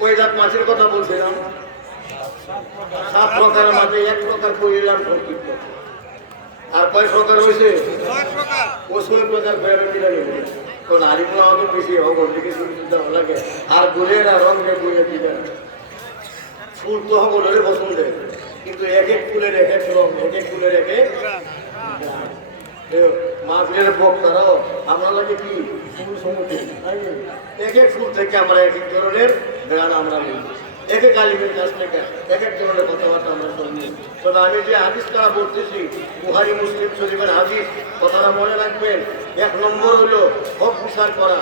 কয় জাত মাছের কথা বলছিলাম? 7 প্রকারের মাঝে 1 প্রকার কইলাম সংক্ষিপ্ত। আর কয় প্রকার হয়েছে? 6 প্রকার। ও 6 প্রকার ফেরত দিলে কোন আলিমুল্লাহ তো বেশি হবে দিকে শুনতে লাগে। আর গুলের আর রঙে গুলে দিবেন ফুল তো সকলের পছন্দের, কিন্তু এক এক ফুলের এক এক রং, এক এক ফুলের এক এক মাছের বক্তারাও আমরা লাগে কি ফুল সমুদ্র এক এক ফুল থেকে আমরা এক এক ধরনের গান আমরা নিই, এক এক আলিমের কাছ থেকে এক এক ধরনের কথাবার্তা আমরা শুনি। তবে আমি যে হাদিসটা বলতেছি বুখারী মুসলিম শরীফের হাদিস, কথাটা মনে রাখবেন। 1 নম্বর হলো হক বিচার করা।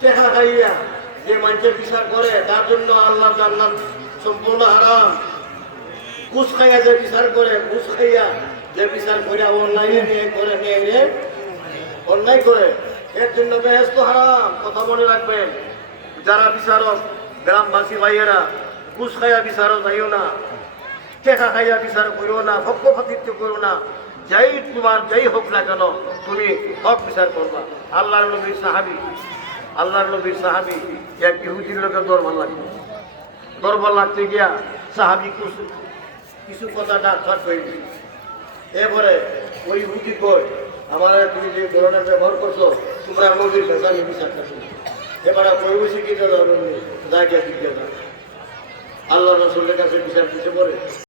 টেকা খাইয়া যে মানুষের বিচার করে তার জন্য আল্লাহ জান্নাত সম্পূর্ণ হারাম। ঘুষ খাইয়া যে বিচার করে, ঘুষ খাইয়া যে বিচার করে অন্যায় নিয়ে করে নিয়ে অন্যায় করে, এর জন্য বেহেশত হারাম। কথা মনে রাখবেন। যারা বিচারক গ্রামবাসী ভাইয়েরা, ঘুষ খাইয়া বিচারক যাইও না, টেকা খাইয়া বিচার করিও না, পক্ষপাতিত্ব করো না। যাই তোমার যাই হোক না কেন তুমি হক বিচার করবা। আল্লাহর নবীর সাহাবী এক ইহুদির লোকের দরবার লাগতে গিয়া সাহাবী কিছু কথা ডাকফাট হয়ে গেছে। এরপরে ওই ইহুদি কই আমার তুমি যে ধরনের ব্যবহার করছো তোমরা নবীর ভাষা নিয়ে বিচার করছো। এবারে কই বসে কি জায়গা দিকে আল্লাহ রাসূলের কাছে বিচার দিতে পারে।